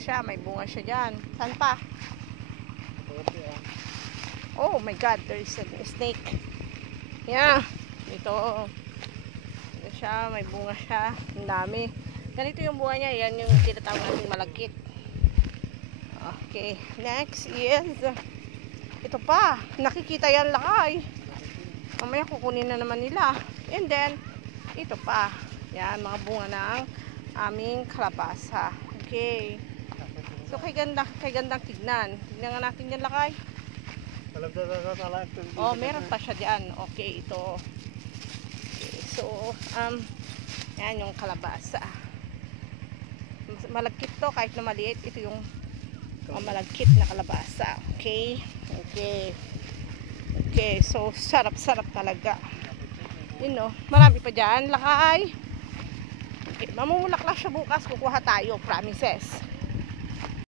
siya, may bunga siya dyan. Saan pa? Oh my God, there is a snake. Yeah, ito. Ito siya, may bunga siya. Ang dami. Ganito yung bunga niya, yan yung tinatawag natin malagkit. Okay, next is ito pa, nakikita yan lakay. Mamaya kukunin na naman nila. And then, ito pa. Yan, mga bunga ng aming kalabasa. Okay. So, kay gandang tignan. Tignan nga natin yan lakay. Oh, meron pa siya diyan. Okay, ito. Okay, so, yan yung kalabasa. Malagkit to, kahit na maliit. Ito yung malagkit na kalabasa. Okay. Okay. Okay, so sarap-sarap talaga. You know, marami pa dyan, lakay. Okay, mamumulaklak siya bukas, kukuha tayo, promises.